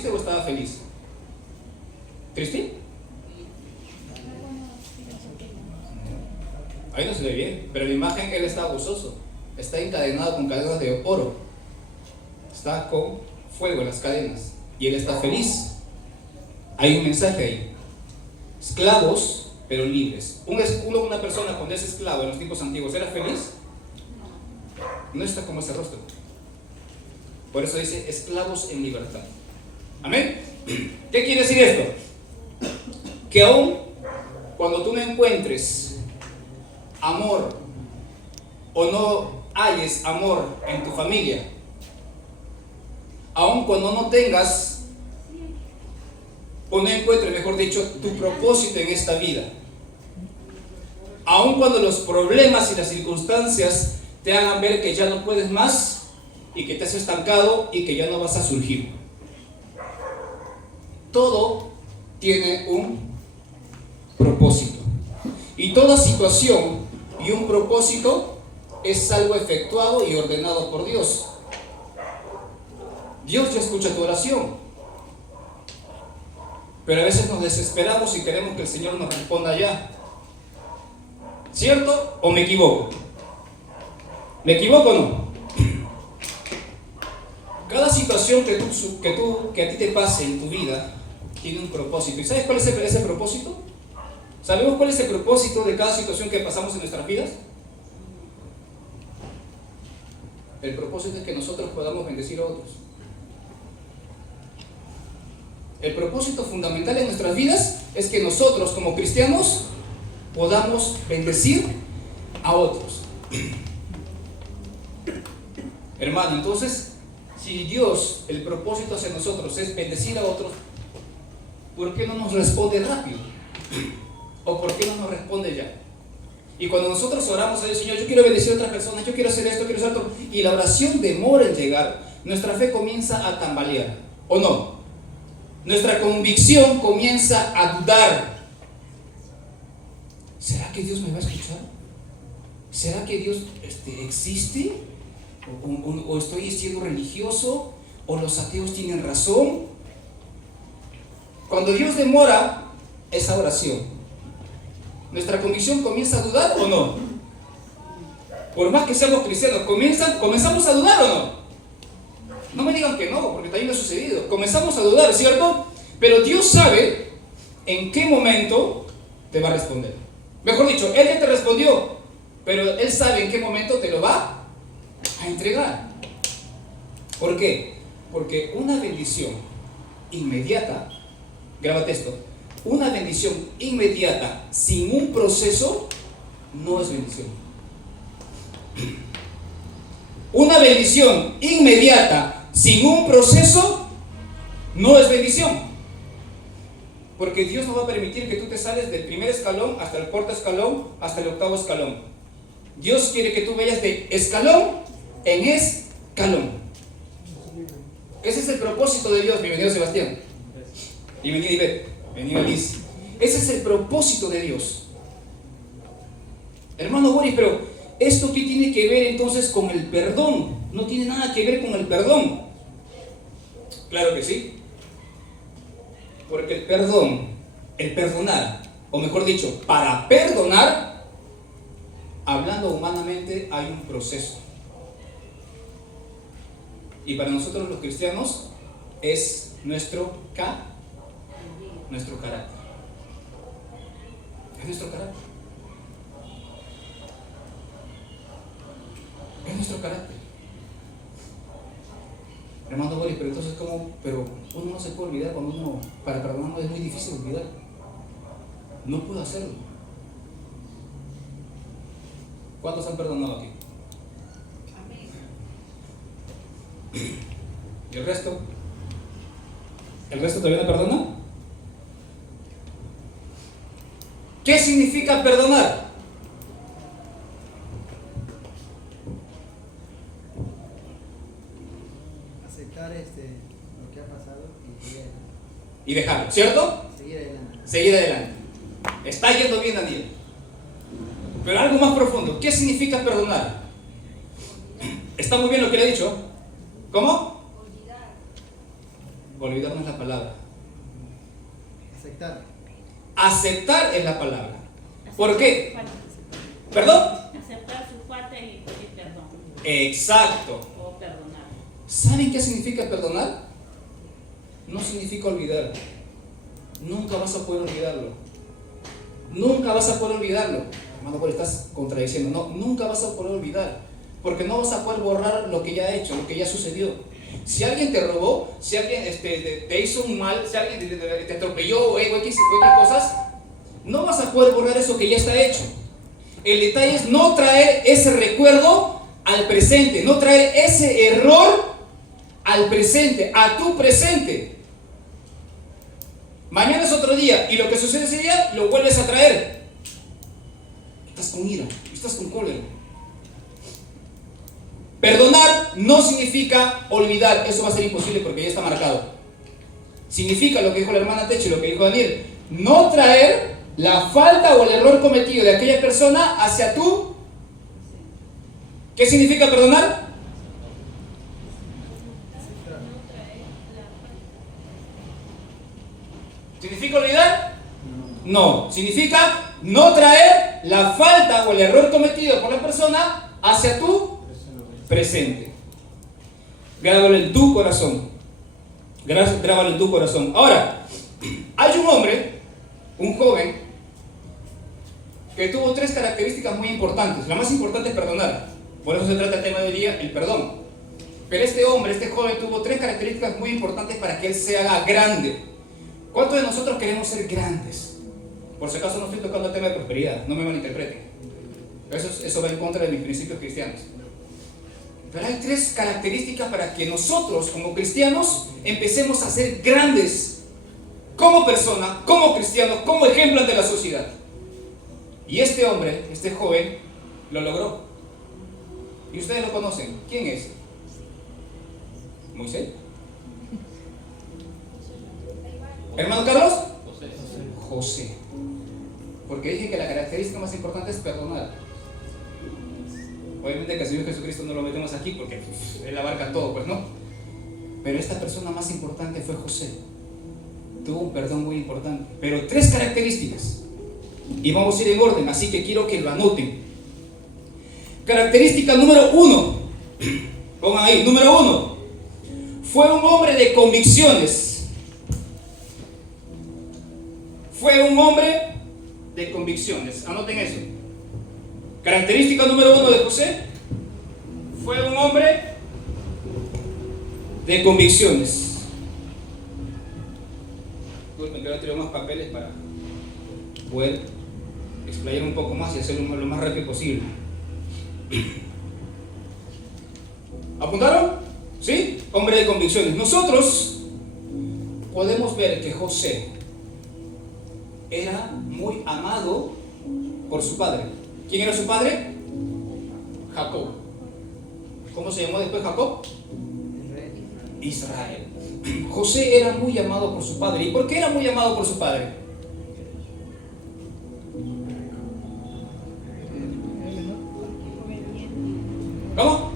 triste o estaba feliz? ¿Triste? Ahí no se ve bien, pero en la imagen él está gozoso, está encadenado con cadenas de oro, está con fuego en las cadenas y él está feliz. Hay un mensaje ahí: esclavos pero libres. Una persona cuando es esclavo en los tiempos antiguos, ¿era feliz? No está como ese rostro. Por eso dice esclavos en libertad. Amén. ¿Qué quiere decir esto? Que aún cuando tú no encuentres amor o no halles amor en tu familia, aun cuando no tengas o no encuentres, mejor dicho, tu propósito en esta vida, aun cuando los problemas y las circunstancias te hagan ver que ya no puedes más y que te has estancado y que ya no vas a surgir, todo tiene un propósito, y toda situación y un propósito es algo efectuado y ordenado por Dios. Dios ya escucha tu oración, pero a veces nos desesperamos y queremos que el Señor nos responda ya. ¿Cierto o me equivoco? ¿Me equivoco o no? Cada situación que a ti te pase en tu vida tiene un propósito. ¿Y sabes cuál es ese propósito? ¿Sabemos cuál es el propósito de cada situación que pasamos en nuestras vidas? El propósito es que nosotros podamos bendecir a otros. El propósito fundamental en nuestras vidas es que nosotros como cristianos podamos bendecir a otros. Hermano, entonces, si Dios, el propósito hacia nosotros es bendecir a otros, ¿por qué no nos responde rápido? ¿O por qué no nos responde ya? Y cuando nosotros oramos a Dios: Señor, yo quiero bendecir a otras personas, yo quiero hacer esto, quiero hacer otro, y la oración demora en llegar, nuestra fe comienza a tambalear, ¿o no? Nuestra convicción comienza a dudar. ¿Será que Dios me va a escuchar? ¿Será que Dios existe? ¿O estoy siendo religioso? ¿O los ateos tienen razón? Cuando Dios demora esa oración, ¿nuestra convicción comienza a dudar o no? Por más que seamos cristianos, ¿comenzamos a dudar o no? No me digan que no, porque también me ha sucedido. Comenzamos a dudar, ¿cierto? Pero Dios sabe en qué momento te va a responder. Mejor dicho, Él ya te respondió, pero Él sabe en qué momento te lo va a entregar. ¿Por qué? Porque una bendición inmediata, grábate esto, una bendición inmediata sin un proceso no es bendición. Una bendición inmediata sin un proceso no es bendición. Porque Dios no va a permitir que tú te sales del primer escalón hasta el cuarto escalón, hasta el octavo escalón. Dios quiere que tú vayas de escalón en escalón. Ese es el propósito de Dios. Bienvenido, Sebastián. Bienvenido, Ivette. Bienvenido, Liz. Ese es el propósito de Dios. Hermano Boris, pero ¿esto qué tiene que ver entonces con el perdón? No tiene nada que ver con el perdón. Claro que sí. Porque el perdón, el perdonar, o mejor dicho, para perdonar, hablando humanamente, hay un proceso. Y para nosotros los cristianos es nuestro carácter. Es nuestro carácter. Es nuestro carácter. Hermano Boris, pero entonces ¿cómo? Pero uno no se puede olvidar cuando uno, para perdonar es muy difícil olvidar. No puedo hacerlo. ¿Cuántos han perdonado aquí? ¿Y el resto? ¿El resto todavía no perdona? ¿Qué significa perdonar? Aceptar lo que ha pasado y dejarlo, ¿cierto? Seguir adelante. Seguir adelante. Está yendo bien, Daniel. Pero algo más profundo. ¿Qué significa perdonar? Está muy bien lo que le he dicho. ¿Cómo? Olvidar no es la palabra. Aceptar. Aceptar es la palabra. ¿Por qué? ¿Perdón? Aceptar su falta y pedir perdón. Exacto. O perdonar. ¿Saben qué significa perdonar? No significa olvidar. Nunca vas a poder olvidarlo. Nunca vas a poder olvidarlo. Hermano, ¿por qué estás contradiciendo? No, nunca vas a poder olvidar. Porque no vas a poder borrar lo que ya ha hecho, lo que ya sucedió. Si alguien te robó, si alguien te hizo un mal, si alguien te atropelló o X cosas, no vas a poder borrar eso que ya está hecho. El detalle es no traer ese recuerdo al presente, no traer ese error al presente, a tu presente. Mañana es otro día y lo que sucede ese día lo vuelves a traer. Estás con ira, estás con cólera. Perdonar no significa olvidar, eso va a ser imposible porque ya está marcado. Significa lo que dijo la hermana Teche, lo que dijo Daniel, no traer la falta o el error cometido de aquella persona hacia tú. ¿Qué significa perdonar? ¿Significa olvidar? No, significa no traer la falta o el error cometido por la persona hacia tu presente. Grábalo en tu corazón. Grábalo en tu corazón. Ahora, hay un hombre, un joven, que tuvo 3 características muy importantes. La más importante es perdonar. Por eso se trata el tema de hoy día, el perdón. Pero este hombre, este joven, tuvo 3 características muy importantes para que él se haga grande. ¿Cuántos de nosotros queremos ser grandes? Por si acaso no estoy tocando el tema de prosperidad, no me malinterpreten. Eso va en contra de mis principios cristianos. Pero hay 3 características para que nosotros, como cristianos, empecemos a ser grandes como persona, como cristianos, como ejemplo ante la sociedad. Y este hombre, este joven, lo logró. Y ustedes lo conocen. ¿Quién es? ¿Moisés? ¿Hermano Carlos? José. Porque dije que la característica más importante es perdonar. Obviamente que al Señor Jesucristo no lo metemos aquí porque Él abarca todo, pues no. Pero esta persona más importante fue José. Tuvo un perdón muy importante. Pero 3 características. Y vamos a ir en orden, así que quiero que lo anoten. Característica número 1. Pongan ahí, número 1. Fue un hombre de convicciones. Fue un hombre de convicciones. Anoten eso. Característica número 1 de José. Fue un hombre de convicciones. Disculpen que ahora traigo más papeles para poder explayar un poco más y hacerlo lo más rápido posible. ¿Apuntaron? ¿Sí? Hombre de convicciones. Nosotros podemos ver que José era muy amado por su padre. ¿Quién era su padre? Jacob. ¿Cómo se llamó después Jacob? Israel. José era muy amado por su padre. ¿Y por qué era muy amado por su padre? ¿Cómo?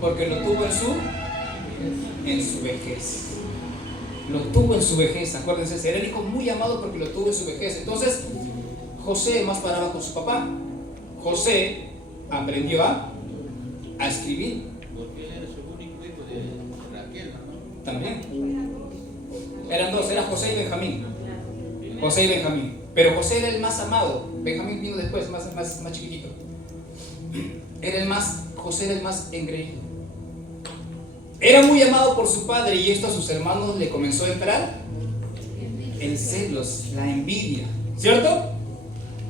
Porque lo tuvo en su vejez. Lo tuvo en su vejez, acuérdense, era el hijo muy amado porque lo tuvo en su vejez. Entonces, José más paraba con su papá. José aprendió a escribir. Porque él era su único hijo de Raquel, ¿no? También. Eran 2, era José y Benjamín. José y Benjamín. Pero José era el más amado. Benjamín vino después, más chiquitito. José era el más engreído. Era muy amado por su padre y esto a sus hermanos le comenzó a entrar el celos, la envidia, ¿cierto?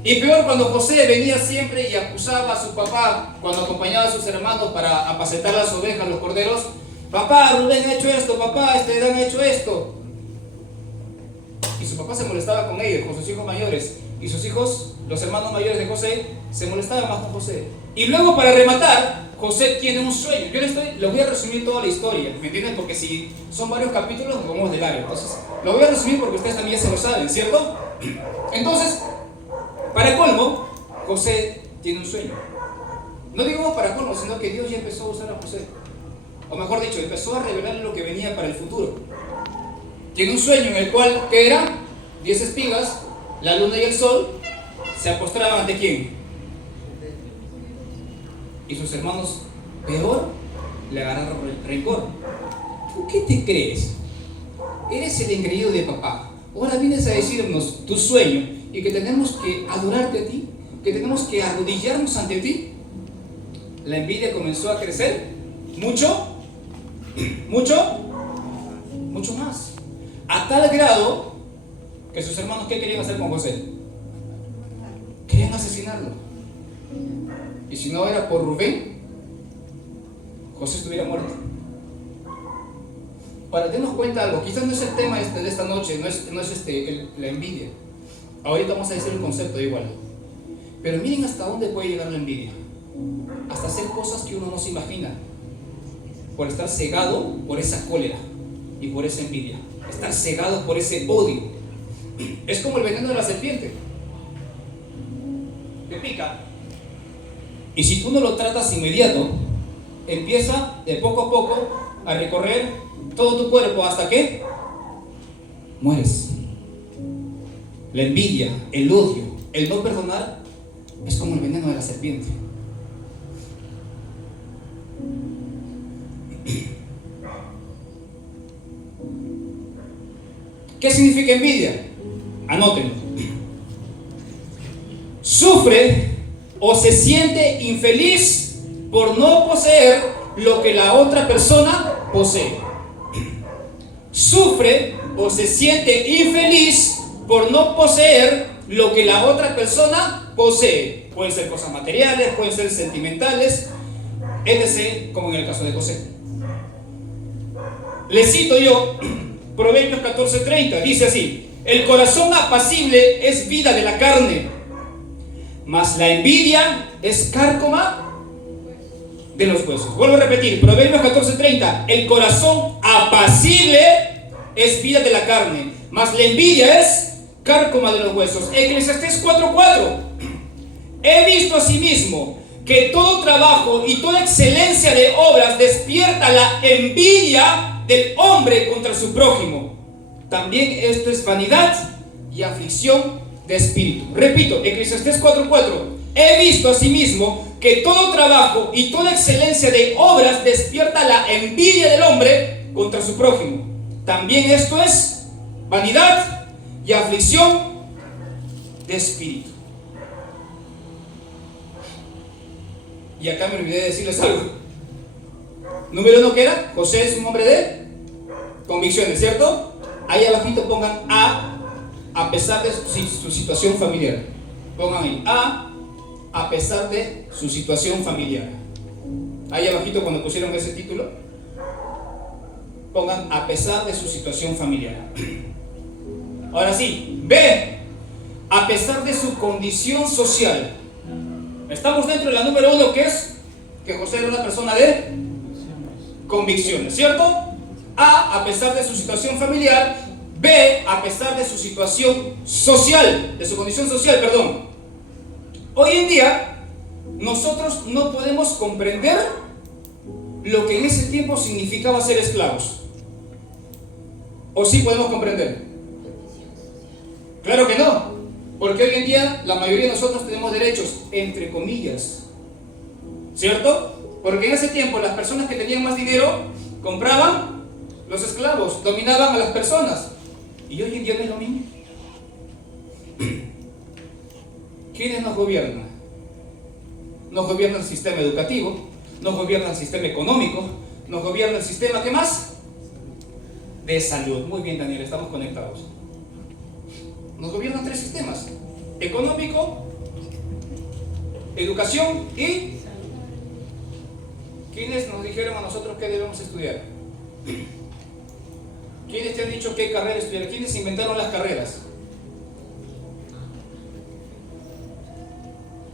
Y peor cuando José venía siempre y acusaba a su papá cuando acompañaba a sus hermanos para apacentar las ovejas, los corderos. Papá, Rubén ha hecho esto, papá, Dan ha hecho esto. Y su papá se molestaba con ellos, con sus hijos mayores. Y sus hijos, los hermanos mayores de José, se molestaban más con José. Y luego, para rematar, José tiene un sueño. Yo les voy a resumir toda la historia, ¿me entienden? Porque si son varios capítulos, nos vamos de largo. Entonces, lo voy a resumir porque ustedes también ya se lo saben, ¿cierto? Entonces, para colmo, José tiene un sueño. No digo para colmo, sino que Dios ya empezó a usar a José. o mejor dicho, empezó a revelarle lo que venía para el futuro. Tiene un sueño en el cual, ¿qué era? 10 espigas, la luna y el sol se apostraban ante quién. Y sus hermanos, peor, le agarraron rencor. ¿Tú qué te crees? Eres el engreído de papá. Ahora vienes a decirnos tu sueño y que tenemos que adorarte a ti, que tenemos que arrodillarnos ante ti. La envidia comenzó a crecer mucho más. A tal grado que sus hermanos, ¿qué querían hacer con José? Querían asesinarlo. Y si no era por Rubén, José estuviera muerto. Para darnos cuenta de algo, quizás no es el tema de esta noche, no es la envidia. Ahorita vamos a decir el concepto de igual. Pero miren hasta dónde puede llegar la envidia. Hasta hacer cosas que uno no se imagina. Por estar cegado por esa cólera y por esa envidia. Estar cegado por ese odio. Es como el veneno de la serpiente. Te pica. Y si tú no lo tratas inmediato, empieza de poco a poco a recorrer todo tu cuerpo hasta que mueres. La envidia, el odio, el no perdonar es como el veneno de la serpiente. ¿Qué significa envidia? Anótenlo. Sufre o se siente infeliz por no poseer lo que la otra persona posee. Sufre o se siente infeliz por no poseer lo que la otra persona posee. Pueden ser cosas materiales, pueden ser sentimentales, etc., como en el caso de José. Le cito yo Proverbios 14:30, dice así: el corazón apacible es vida de la carne, mas la envidia es cárcoma de los huesos. Vuelvo a repetir, Proverbios 14:30, el corazón apacible es vida de la carne, mas la envidia es cárcoma de los huesos. Eclesiastés 4:4, he visto asimismo que todo trabajo y toda excelencia de obras despierta la envidia del hombre contra su prójimo. También esto es vanidad y aflicción de espíritu. Repito, Eclesiastés 4:4, he visto asimismo que todo trabajo y toda excelencia de obras despierta la envidia del hombre contra su prójimo. También esto es vanidad y aflicción de espíritu. Y acá me olvidé de decirles algo. Número 1, ¿qué era? José es un hombre de convicciones, ¿cierto? Ahí abajito pongan a pesar de su situación familiar. Pongan ahí, a pesar de su situación familiar. Ahí abajito cuando pusieron ese título, pongan a pesar de su situación familiar. Ahora sí, B, a pesar de su condición social. Estamos dentro de la número 1, que es que José era una persona de convicciones, ¿cierto? A pesar de su situación familiar. B, a pesar de su situación social, de su condición social, perdón. Hoy en día, nosotros no podemos comprender lo que en ese tiempo significaba ser esclavos. ¿O sí podemos comprender? Claro que no, porque hoy en día la mayoría de nosotros tenemos derechos, entre comillas, ¿cierto? Porque en ese tiempo las personas que tenían más dinero compraban los esclavos, dominaban a las personas. Y hoy en día no es lo mismo. ¿Quiénes nos gobiernan? Nos gobierna el sistema educativo, nos gobierna el sistema económico, nos gobierna el sistema, ¿qué más? De salud. Muy bien, Daniel, estamos conectados. Nos gobiernan 3 sistemas: económico, educación y... ¿Quiénes nos dijeron a nosotros qué debemos estudiar? ¿Quiénes te han dicho qué carrera estudiar? ¿Quiénes inventaron las carreras?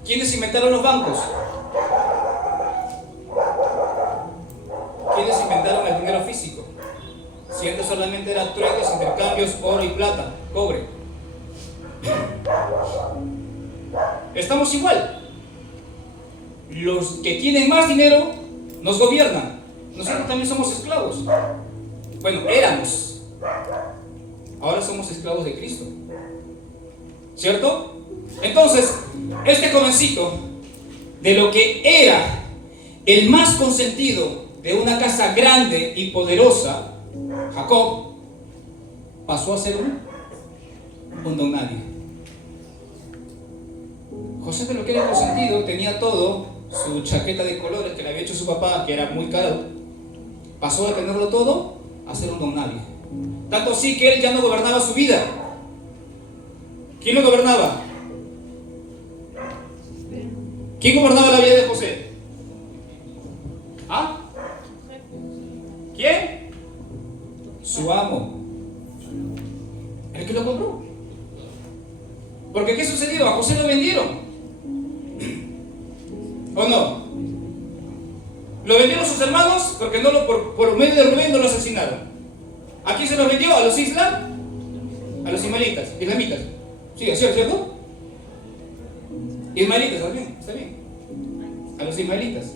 ¿Quiénes inventaron los bancos? ¿Quiénes inventaron el dinero físico? Si antes solamente eran trueques, intercambios, oro y plata, cobre. Estamos igual. Los que tienen más dinero nos gobiernan. Nosotros también somos esclavos. Bueno, éramos. Ahora somos esclavos de Cristo. ¿Cierto? Entonces, este jovencito, de lo que era el más consentido de una casa grande y poderosa, Jacob, pasó a ser un don nadie. José, de lo que era consentido, tenía todo, su chaqueta de colores que le había hecho su papá, que era muy caro, pasó de tenerlo todo a ser un don nadie. Tanto así que él ya no gobernaba su vida. ¿Quién lo gobernaba? ¿Quién gobernaba la vida de José? ¿Ah? ¿Quién? Su amo. El que lo compró. Porque ¿qué sucedió? A José lo vendieron. ¿O no? Lo vendieron sus hermanos porque no por medio de Rubén no lo asesinaron. ¿A quién se los vendió? ¿A los a los ismaelitas, islamitas? Sí, ¿cierto? Ismaelitas, está bien. A los ismaelitas.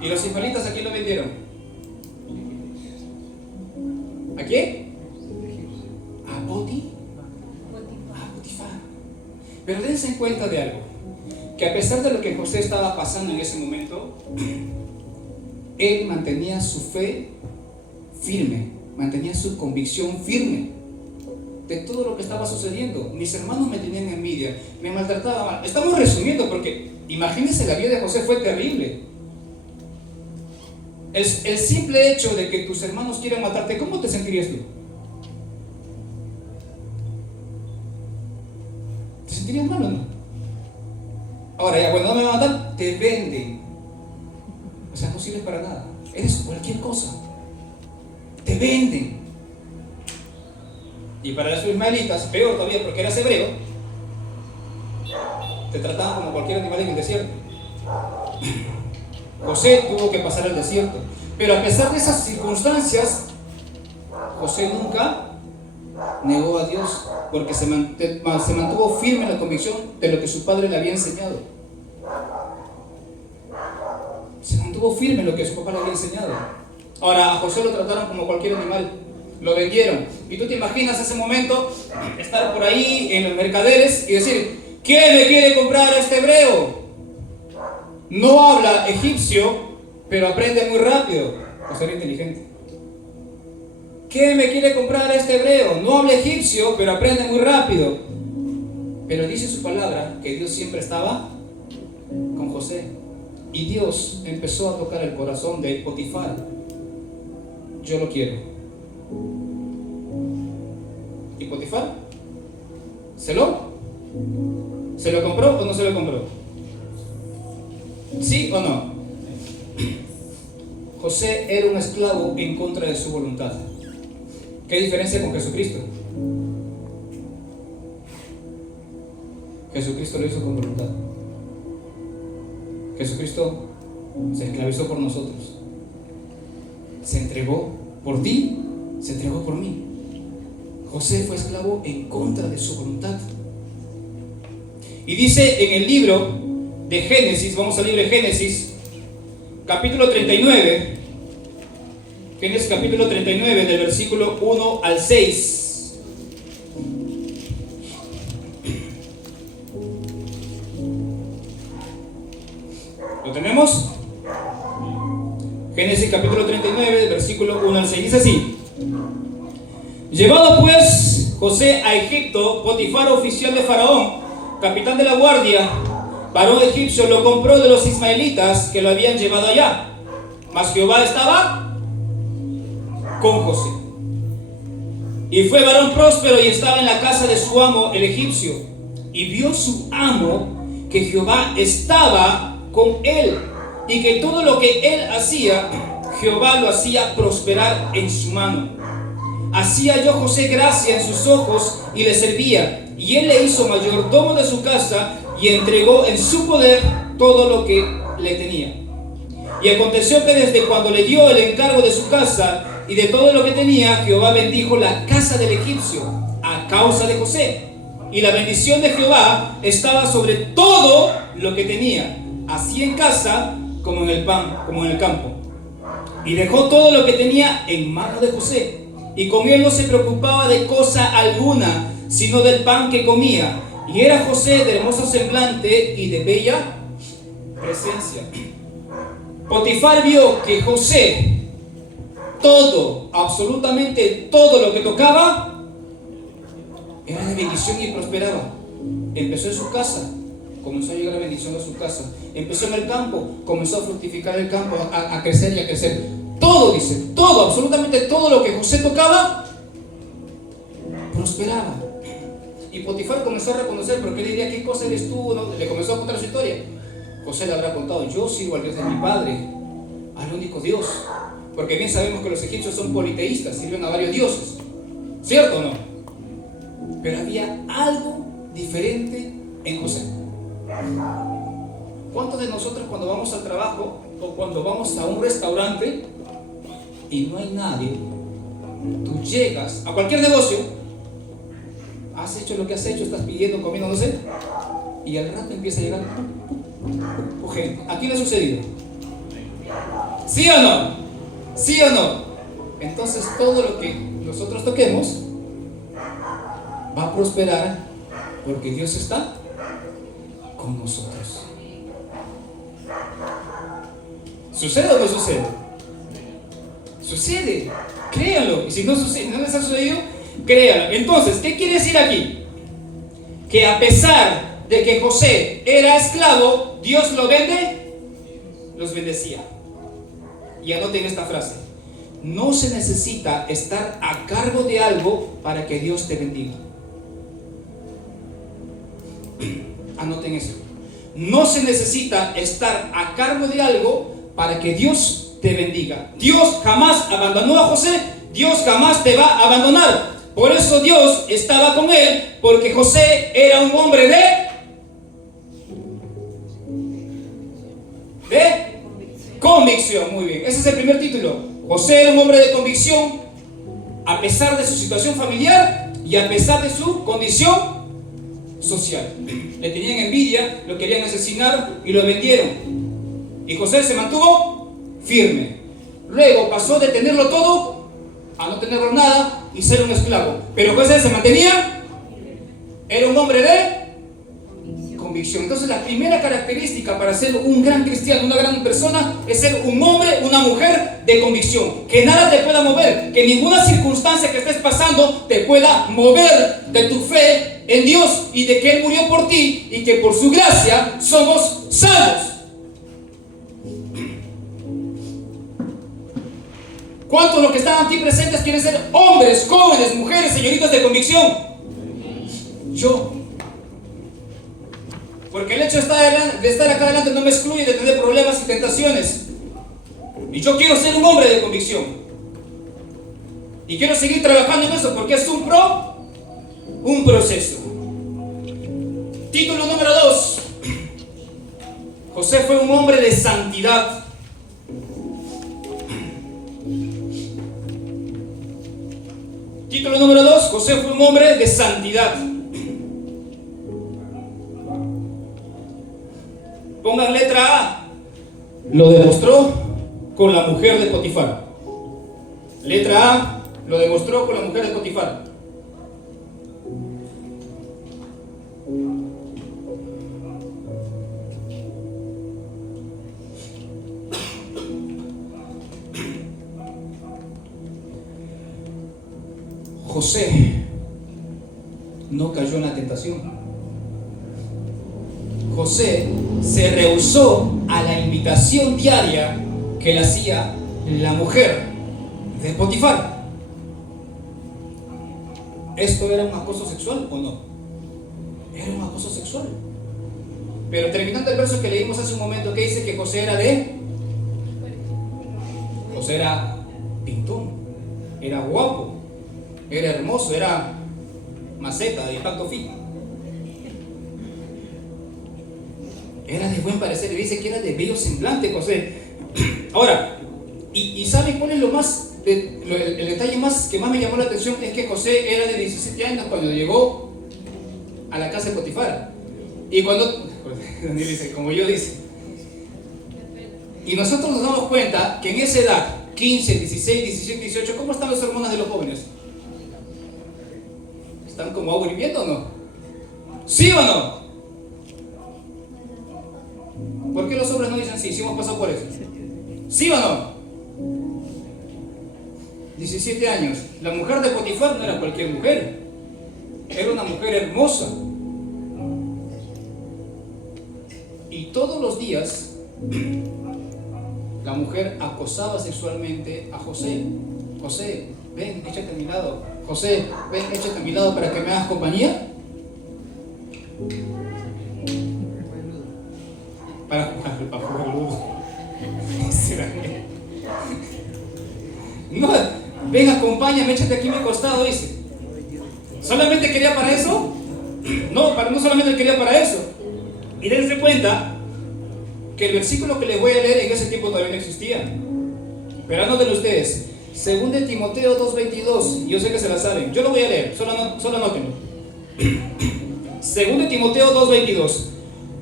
¿Y los ismaelitas a quién lo vendieron? ¿A quién? A Potifar. Pero dense en cuenta de algo, que a pesar de lo que José estaba pasando en ese momento, él mantenía su fe firme, mantenía su convicción firme de todo lo que estaba sucediendo. Mis hermanos me tenían envidia, me maltrataban. Estamos resumiendo porque imagínense, la vida de José fue terrible. El simple hecho de que tus hermanos quieran matarte, ¿cómo te sentirías tú? ¿Te sentirías mal o no? Ahora ya, cuando no me matan, te venden. O sea, no sirves para nada. Eres cualquier cosa. Te venden. Y para los ismaelitas, peor todavía porque eras hebreo, te trataban como cualquier animal en el desierto. José tuvo que pasar el desierto. Pero a pesar de esas circunstancias, José nunca negó a Dios, porque se mantuvo firme en la convicción de lo que su padre le había enseñado. Se mantuvo firme en lo que su papá le había enseñado. Ahora, a José lo trataron como cualquier animal. Lo vendieron. Y tú te imaginas ese momento, estar por ahí en los mercaderes y decir: ¿quién le quiere comprar a este hebreo? No habla egipcio, pero aprende muy rápido. O ser inteligente. ¿Quién me quiere comprar a este hebreo? No habla egipcio, pero aprende muy rápido. Pero dice su palabra que Dios siempre estaba con José. Y Dios empezó a tocar el corazón de Potifar. Yo lo quiero. ¿Y Potifar? ¿Se lo compró o no se lo compró? ¿Sí o no? José era un esclavo en contra de su voluntad. ¿Qué diferencia con Jesucristo? Jesucristo lo hizo con voluntad. Jesucristo se esclavizó por nosotros. Se entregó por ti, se entregó por mí. José fue esclavo en contra de su voluntad. Y dice en el libro de Génesis, vamos al libro de Génesis, capítulo 39, Génesis capítulo 39, del versículo 1 al 6. ¿Lo tenemos? Génesis capítulo 39, del versículo 1 al 6. Dice así: llevado pues José a Egipto, Potifar, oficial de Faraón, capitán de la guardia, varón egipcio, lo compró de los ismaelitas que lo habían llevado allá. Mas Jehová estaba con José. Y fue varón próspero y estaba en la casa de su amo, el egipcio. Y vio su amo que Jehová estaba con él, y que todo lo que él hacía, Jehová lo hacía prosperar en su mano. Así halló José gracia en sus ojos y le servía, y él le hizo mayordomo de su casa y entregó en su poder todo lo que le tenía. Y aconteció que desde cuando le dio el encargo de su casa y de todo lo que tenía, Jehová bendijo la casa del egipcio a causa de José. Y la bendición de Jehová estaba sobre todo lo que tenía, así en casa como en el campo. Y dejó todo lo que tenía en mano de José. Y con él no se preocupaba de cosa alguna, sino del pan que comía. Y era José de hermoso semblante y de bella presencia. Potifar vio que José, todo, absolutamente todo lo que tocaba, era de bendición y prosperaba. Empezó en su casa, comenzó a llegar la bendición a su casa. Empezó en el campo, comenzó a fructificar el campo, a crecer y a crecer. Todo, dice, todo, absolutamente todo lo que José tocaba, prosperaba. Y Potifar comenzó a reconocer, porque él diría, ¿qué cosa eres tú? ¿No? Le comenzó a contar su historia. José le habrá contado, yo sirvo al Dios de mi padre, al único Dios. Porque bien sabemos que los egipcios son politeístas, sirven a varios dioses. ¿Cierto o no? Pero había algo diferente en José. ¿Cuántos de nosotros cuando vamos al trabajo o cuando vamos a un restaurante y no hay nadie, tú llegas a cualquier negocio, has hecho lo que has hecho, estás pidiendo, comiendo, no sé, y al rato empieza a llegar gente? ¿A quién le ha sucedido? ¿Sí o no? ¿Sí o no? Entonces todo lo que nosotros toquemos va a prosperar porque Dios está con nosotros. ¿Sucede o no sucede? Sucede, créanlo. Y si no sucede, no les ha sucedido, créanlo. Entonces, ¿qué quiere decir aquí? Que a pesar de que José era esclavo, Dios los bendecía. Y anoten esta frase: no se necesita estar a cargo de algo para que Dios te bendiga. Anoten eso. No se necesita estar a cargo de algo para que Dios te bendiga. Dios jamás abandonó a José. Dios jamás te va a abandonar. Por eso Dios estaba con él, porque José era un hombre de convicción. Muy bien, ese es el primer título. José era un hombre de convicción, a pesar de su situación familiar y a pesar de su condición social. Le tenían envidia, lo querían asesinar y lo vendieron. Y José se mantuvo firme. Luego pasó de tenerlo todo a no tenerlo nada y ser un esclavo. Pero José se mantenía, era un hombre de convicción. Entonces la primera característica para ser un gran cristiano, una gran persona, es ser un hombre, una mujer de convicción. Que nada te pueda mover, que ninguna circunstancia que estés pasando te pueda mover de tu fe en Dios y de que Él murió por ti y que por su gracia somos salvos. ¿Cuántos de los que están aquí presentes quieren ser hombres, jóvenes, mujeres, señoritas de convicción? Yo. Porque el hecho de estar acá adelante no me excluye de tener problemas y tentaciones. Y yo quiero ser un hombre de convicción. Y quiero seguir trabajando en eso porque es un proceso. Título número 2. José fue un hombre de santidad. Título número 2. José fue un hombre de santidad. Pongan letra A. Lo demostró con la mujer de Potifar. Letra A. Lo demostró con la mujer de Potifar. José no cayó en la tentación. José se rehusó a la invitación diaria que le hacía la mujer de Potifar. ¿Esto era un acoso sexual o no? Era un acoso sexual. Pero terminando el verso que leímos hace un momento, que dice que José era pintón, era guapo, era hermoso, era maceta de impacto fino, era de buen parecer, y dice que era de bello semblante José. Ahora, ¿y saben cuál es el detalle más que más me llamó la atención? Es que José era de 17 años cuando llegó a la casa de Potifar. Y cuando, dice, como yo dice, Y nosotros nos damos cuenta que en esa edad, 15, 16, 17, 18, ¿cómo están las hormonas de los jóvenes? ¿Están como agua hirviendo o no? ¿Sí o no? ¿Por qué los hombres no dicen sí? ¿Sí hemos pasado por eso? ¿Sí o no? 17 años. La mujer de Potifar no era cualquier mujer. Era una mujer hermosa. Y todos los días la mujer acosaba sexualmente a José. José, ven, échate a mi lado. José, ven, échate a mi lado para que me hagas compañía. Para jugar ludo. No, ven, acompáñame, échate aquí a mi costado, dice. ¿Solamente quería para eso? No solamente quería para eso. Y dense cuenta que el versículo que les voy a leer en ese tiempo todavía no existía. Pero anoten ustedes, 2 de Timoteo 2:22. Yo sé que se la saben, yo lo voy a leer, solo anótenlo. 2 de Timoteo 2:22.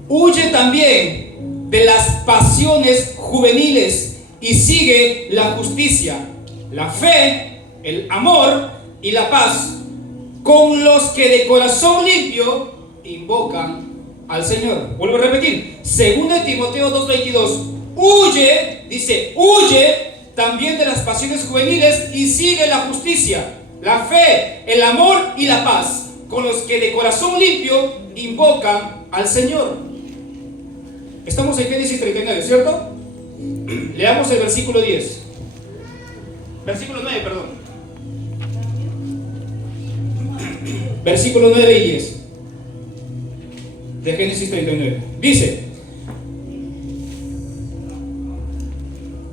Huye también de las pasiones juveniles y sigue la justicia, la fe, el amor y la paz, con los que de corazón limpio invocan al Señor. Vuelvo a repetir, 2 de Timoteo 2:22. Huye, dice, huye también de las pasiones juveniles y sigue la justicia, la fe, el amor y la paz, con los que de corazón limpio invocan al Señor. Estamos en Génesis 39, ¿cierto? Leamos el versículo 10. Versículo 9, perdón. Versículo 9 y 10 de Génesis 39. Dice: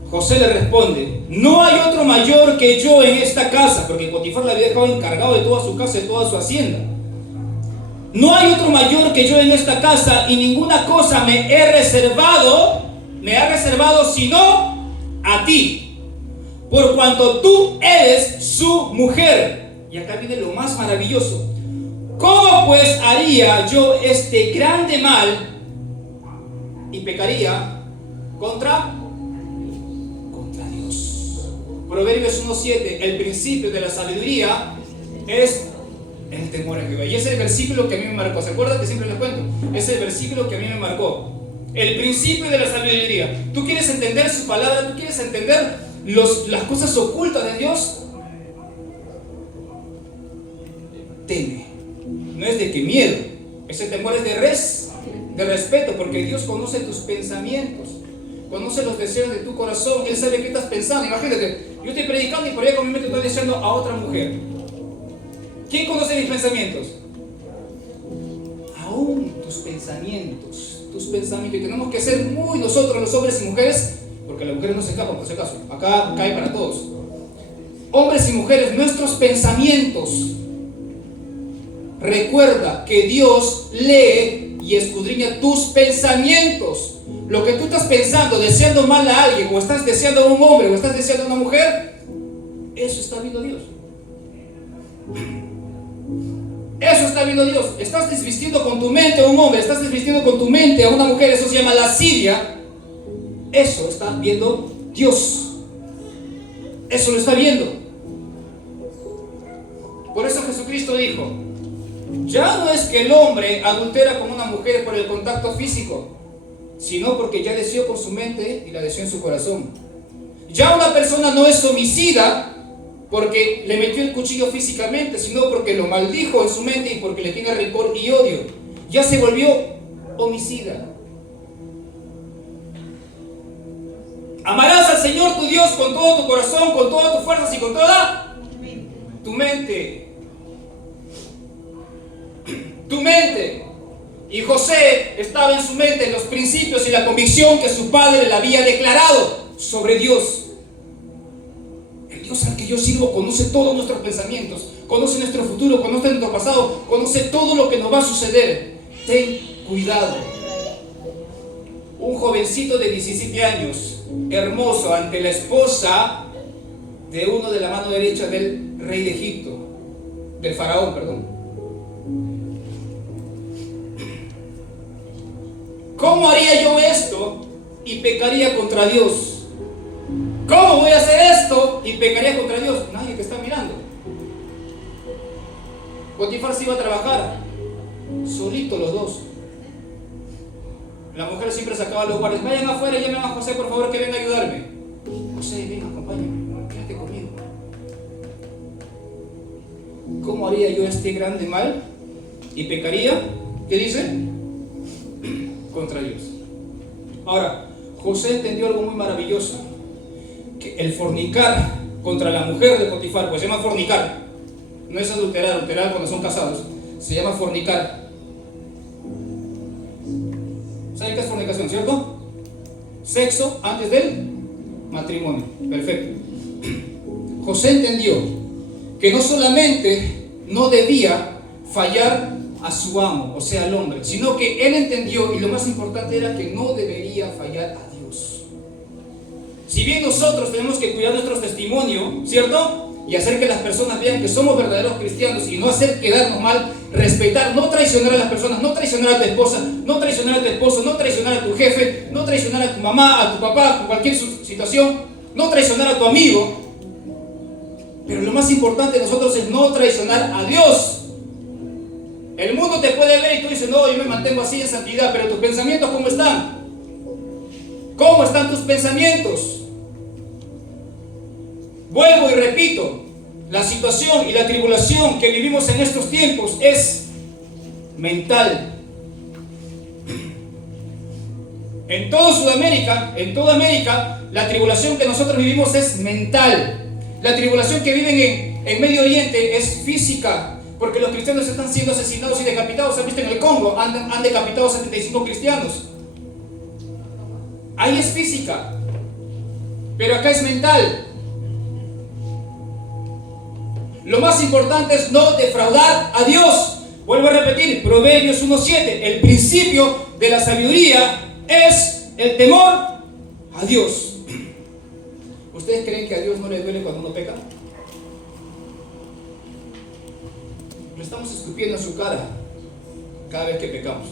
José le responde: no hay otro mayor que yo en esta casa, porque Potifar le había dejado encargado de toda su casa y toda su hacienda. No hay otro mayor que yo en esta casa, y ninguna cosa me ha reservado sino a ti, por cuanto tú eres su mujer. Y acá viene lo más maravilloso. ¿Cómo pues haría yo este grande mal y pecaría contra Dios? Proverbios 1:7. El principio de la sabiduría es el temor a Jehová. Y ese es el versículo que a mí me marcó. ¿Se acuerdan que siempre les cuento? Ese es el versículo que a mí me marcó. El principio de la sabiduría. ¿Tú quieres entender su palabra? ¿Tú quieres entender las cosas ocultas de Dios? Teme. No es de que miedo. Ese temor es de respeto, porque Dios conoce tus pensamientos, conoce los deseos de tu corazón. Él sabe qué estás pensando. Imagínate, yo estoy predicando y por ahí con mi mente estoy deseando a otra mujer. ¿Quién conoce mis pensamientos? Aún tus pensamientos. Y tenemos que ser muy nosotros, los hombres y mujeres, porque las mujeres no se escapan, por si acaso. Acá cae para todos. Hombres y mujeres, nuestros pensamientos. Recuerda que Dios lee y escudriña tus pensamientos. Lo que tú estás pensando, deseando mal a alguien, o estás deseando a un hombre, o estás deseando a una mujer, eso está viendo Dios. Eso está viendo Dios. Estás desvistiendo con tu mente a un hombre, estás desvistiendo con tu mente a una mujer, eso se llama lascivia. Eso está viendo Dios. Eso lo está viendo. Por eso Jesucristo dijo: ya no es que el hombre adultera con una mujer por el contacto físico, sino porque ya deseó con su mente y la deseó en su corazón. Ya una persona no es homicida porque le metió el cuchillo físicamente, sino porque lo maldijo en su mente y porque le tiene rencor y odio. Ya se volvió homicida. Amarás al Señor tu Dios con todo tu corazón, con todas tus fuerzas y con toda tu mente. Tu mente. Y José estaba en su mente los principios y la convicción que su padre le había declarado sobre Dios. El Dios al que yo sirvo conoce todos nuestros pensamientos, conoce nuestro futuro, conoce nuestro pasado, conoce todo lo que nos va a suceder. Ten cuidado. Un jovencito de 17 años, hermoso, ante la esposa de uno de la mano derecha del rey de Egipto, del faraón, perdón. ¿Cómo haría yo esto y pecaría contra Dios. ¿Cómo voy a hacer esto y pecaría contra Dios? Nadie te está mirando. Potifar se iba a trabajar solito los dos. La mujer siempre sacaba a los guardias: vayan afuera y llamen a José, por favor, que venga a ayudarme. José, ven, acompáñame, quédate conmigo. ¿Cómo haría yo este grande mal? Y pecaría, ¿qué dice? Contra Dios. Ahora, José entendió algo muy maravilloso, que el fornicar contra la mujer de Potifar, pues se llama fornicar, no es adulterar, adulterar cuando son casados, se llama fornicar. ¿Saben qué es fornicación, cierto? Sexo antes del matrimonio. Perfecto. José entendió que no solamente no debía fallar a su amo, o sea, al hombre, sino que él entendió, y lo más importante era que no debería fallar a Dios. Si bien nosotros tenemos que cuidar nuestro testimonio, ¿cierto? Y hacer que las personas vean que somos verdaderos cristianos y no hacer quedarnos mal, respetar, no traicionar a las personas, no traicionar a tu esposa, no traicionar a tu esposo, no traicionar a tu jefe, no traicionar a tu mamá, a tu papá, con cualquier situación, no traicionar a tu amigo. Pero lo más importante de nosotros es no traicionar a Dios. El mundo te puede ver y tú dices: no, yo me mantengo así en santidad, pero tus pensamientos, ¿cómo están? ¿Cómo están tus pensamientos? Vuelvo y repito, la situación y la tribulación que vivimos en estos tiempos es mental. En toda Sudamérica, en toda América, la tribulación que nosotros vivimos es mental. La tribulación que viven en Medio Oriente es física, porque los cristianos están siendo asesinados y decapitados. ¿Han visto en el Congo? Han decapitado a 75 cristianos. Ahí es física, pero acá es mental. Lo más importante es no defraudar a Dios. Vuelvo a repetir, Proverbios 1:7. El principio de la sabiduría es el temor a Dios. ¿Ustedes creen que a Dios no le duele cuando uno peca? Lo estamos escupiendo en su cara cada vez que pecamos.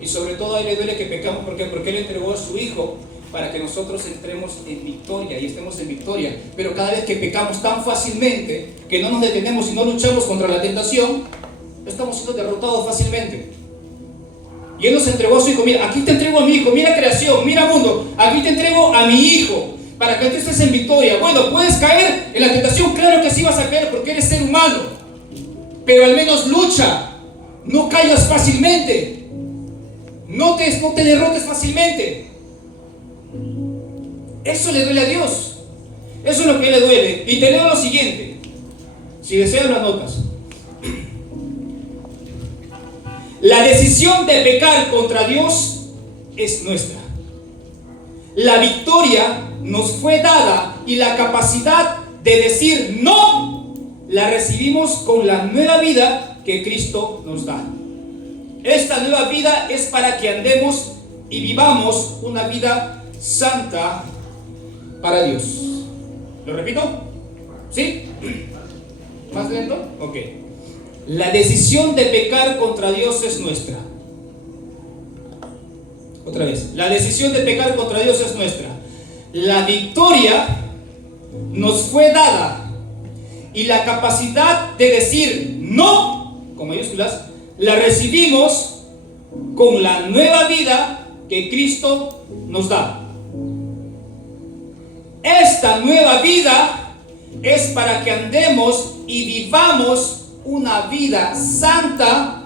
Y sobre todo a Él le duele que pecamos. ¿Por qué? Porque Él entregó a su Hijo para que nosotros entremos en victoria y estemos en victoria. Pero cada vez que pecamos tan fácilmente, que no nos detenemos y no luchamos contra la tentación, estamos siendo derrotados fácilmente. Y Él nos entregó a su Hijo. Mira, aquí te entrego a mi Hijo, mira creación, mira mundo, aquí te entrego a mi Hijo, para que tú estés en victoria. Bueno, ¿puedes caer en la tentación? Claro que sí vas a caer, porque eres ser humano. Pero al menos lucha, no caigas fácilmente, no te derrotes fácilmente. Eso le duele a Dios. Eso es lo que le duele. Y te leo lo siguiente, si deseas las notas. La decisión de pecar contra Dios es nuestra. La victoria nos fue dada y la capacidad de decir no la recibimos con la nueva vida que Cristo nos da. Esta nueva vida es para que andemos y vivamos una vida santa para Dios. ¿Lo repito? ¿Sí? ¿Más lento? Ok. La decisión de pecar contra Dios es nuestra. Otra vez. La decisión de pecar contra Dios es nuestra. La victoria nos fue dada y la capacidad de decir no, con mayúsculas, la recibimos con la nueva vida que Cristo nos da. Esta nueva vida es para que andemos y vivamos una vida santa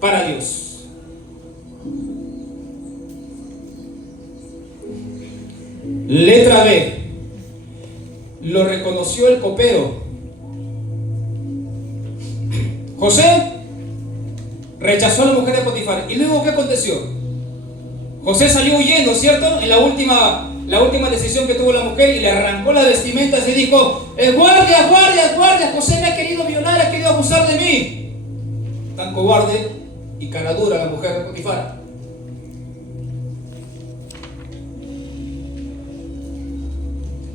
para Dios. Letra B. Lo reconoció el copero. José rechazó a la mujer de Potifar. ¿Y luego qué aconteció? José salió huyendo, ¿cierto? En la última decisión que tuvo la mujer, y le arrancó las vestimentas y dijo: guardia, guardia, guardia, José me ha querido violar, ha querido abusar de mí. Tan cobarde y cara dura la mujer de Potifar.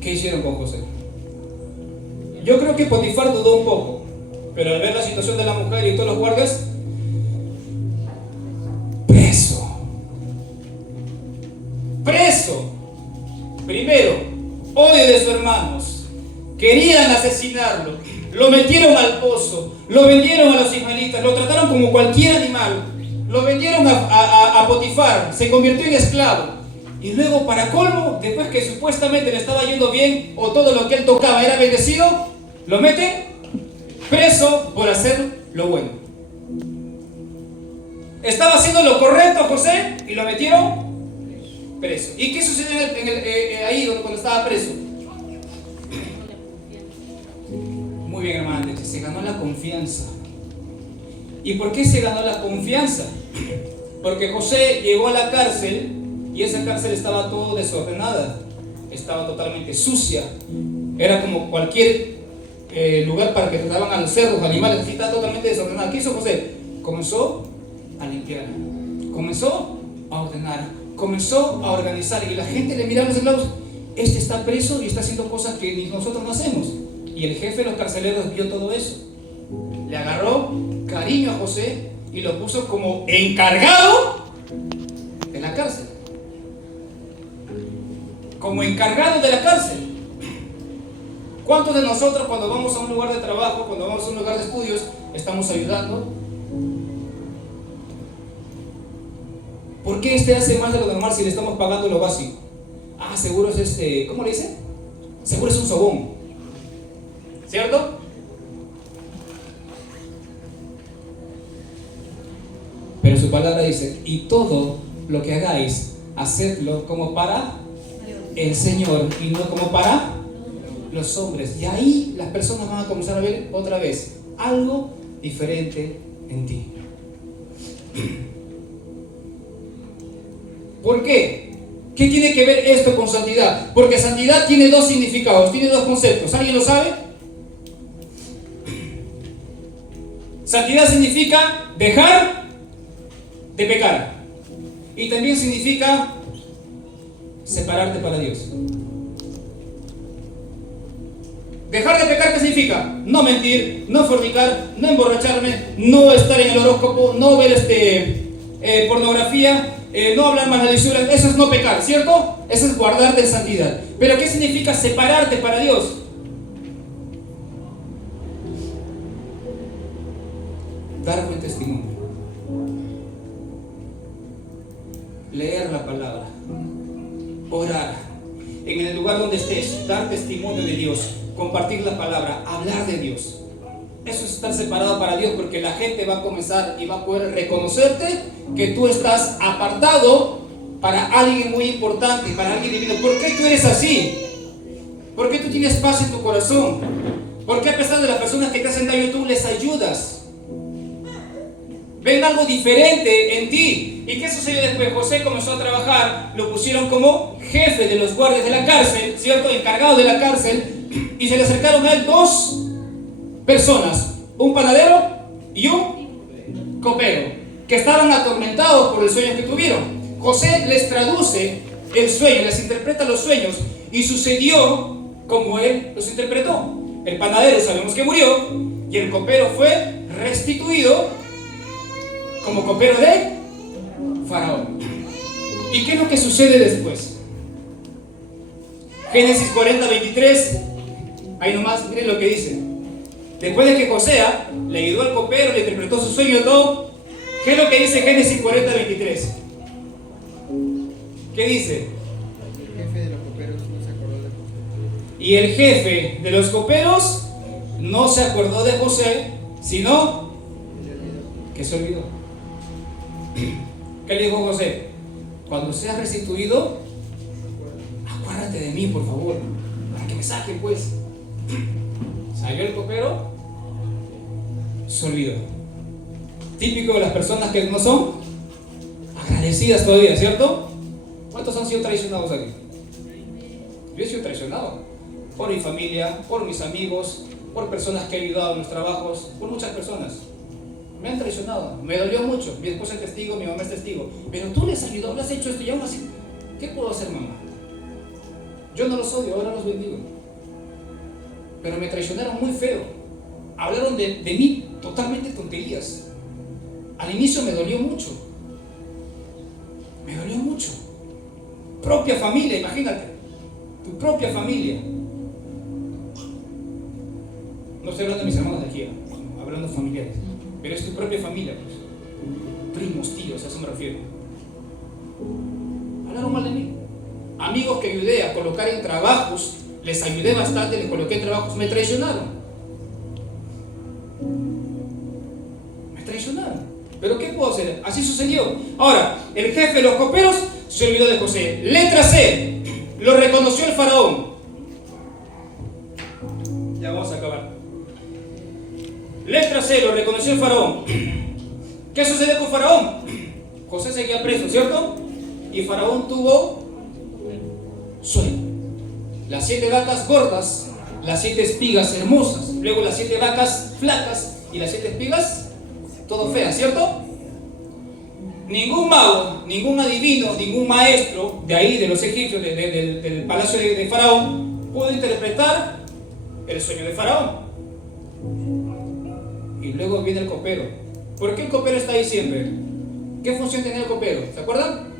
¿Qué hicieron con José? Yo creo que Potifar dudó un poco, pero al ver la situación de la mujer y todos los guardias, preso. hermanos, querían asesinarlo, lo metieron al pozo, lo vendieron a los ismaelitas, lo trataron como cualquier animal, lo vendieron a Potifar, se convirtió en esclavo. Y luego, para colmo, después que supuestamente le estaba yendo bien o todo lo que él tocaba era bendecido, lo meten preso por hacer lo bueno. Estaba haciendo lo correcto José y lo metieron preso. ¿Y qué sucedió ahí cuando estaba preso? Muy bien, hermano, se ganó la confianza. ¿Y por qué se ganó la confianza? Porque José llegó a la cárcel y esa cárcel estaba todo desordenada, estaba totalmente sucia, era como cualquier lugar para que trataban a los cerdos, animales, así, estaba totalmente desordenada. ¿Qué hizo José? Comenzó a limpiar, comenzó a ordenar, comenzó a organizar, y la gente le miraba a los esclavos: este está preso y está haciendo cosas que ni nosotros no hacemos. Y el jefe de los carceleros vio todo eso, le agarró cariño a José y lo puso como encargado de la cárcel, como encargado de la cárcel. ¿Cuántos de nosotros, cuando vamos a un lugar de trabajo, cuando vamos a un lugar de estudios, estamos ayudando? ¿Por qué este hace más de lo normal si le estamos pagando lo básico? Ah, seguro es ¿cómo le dice? Seguro es un sobón, ¿cierto? Pero su palabra dice: y todo lo que hagáis, hacedlo como para el Señor y no como para los hombres. Y ahí las personas van a comenzar a ver otra vez algo diferente en ti. ¿Por qué? ¿Qué tiene que ver esto con santidad? Porque santidad tiene dos significados, tiene dos conceptos. ¿Alguien lo sabe? Santidad significa dejar de pecar, y también significa separarte para Dios. Dejar de pecar, ¿qué significa? No mentir, no fornicar, no emborracharme, no estar en el horóscopo, no ver pornografía, no hablar maledicciones. Eso es no pecar, ¿cierto? Eso es guardarte en santidad. Pero ¿qué significa separarte para Dios? Dar buen testimonio, leer la palabra, orar, en el lugar donde estés, dar testimonio de Dios, compartir la palabra, hablar de Dios. Eso es estar separado para Dios, porque la gente va a comenzar y va a poder reconocerte que tú estás apartado para alguien muy importante, para alguien divino. ¿Por qué tú eres así? ¿Por qué tú tienes paz en tu corazón? ¿Por qué a pesar de las personas que te hacen daño tú les ayudas? Ven algo diferente en ti. ¿Y qué sucedió después? José comenzó a trabajar, lo pusieron como jefe de los guardias de la cárcel, ¿cierto? Encargado de la cárcel, y se le acercaron a él dos personas, un panadero y un copero, que estaban atormentados por el sueño que tuvieron. José les traduce el sueño, les interpreta los sueños, y sucedió como él los interpretó. El panadero sabemos que murió, y el copero fue restituido como copero de Faraón. ¿Y qué es lo que sucede después? Génesis 40:23, ahí nomás, miren lo que dice. Después de que José le ayudó al copero, le interpretó su sueño y todo, ¿qué es lo que dice Génesis 40:23? ¿Qué dice? El jefe de los coperos no se acordó de José. Y el jefe de los coperos no se acordó de José, sino que se olvidó. ¿Qué le dijo José? Cuando seas restituido, acuérdate de mí, por favor, para que me saquen, pues. Salió el copero, se olvidó. Típico de las personas que no son agradecidas todavía, ¿cierto? ¿Cuántos han sido traicionados aquí? Yo he sido traicionado por mi familia, por mis amigos, por personas que he ayudado en los trabajos, por muchas personas. Me han traicionado, me dolió mucho. Mi esposa es testigo, mi mamá es testigo. Pero tú les has ayudado, les has hecho esto y aún así, ¿qué puedo hacer, mamá? Yo no los odio, ahora los bendigo. Pero me traicionaron muy feo. Hablaron de mí totalmente tonterías. Al inicio me dolió mucho. Me dolió mucho. Propia familia, imagínate. Tu propia familia. No estoy hablando de mis hermanos de aquí, hablando de familiares. Pero es tu propia familia, pues. Primos, tíos, a eso me refiero. Hablaron mal de mí. Amigos que ayudé a colocar en trabajos, les ayudé bastante, les coloqué en trabajos, me traicionaron. Me traicionaron. ¿Pero qué puedo hacer? Así sucedió. Ahora, el jefe de los coperos se olvidó de José. Letra C. Lo reconoció el faraón. Ya vamos a acabar. Letra C. Lo reconoció el faraón. ¿Qué sucedió con faraón? José seguía preso, ¿cierto? Y faraón tuvo sueño. Las 7 vacas gordas, las 7 espigas hermosas, luego las 7 vacas flacas y las 7 espigas todo feas, ¿cierto? Ningún mago, ningún adivino, ningún maestro de ahí, de los egipcios, del palacio de faraón, pudo interpretar el sueño de faraón. Y luego viene el copero. ¿Por qué el copero está ahí siempre? ¿Qué función tenía el copero? ¿Se acuerdan?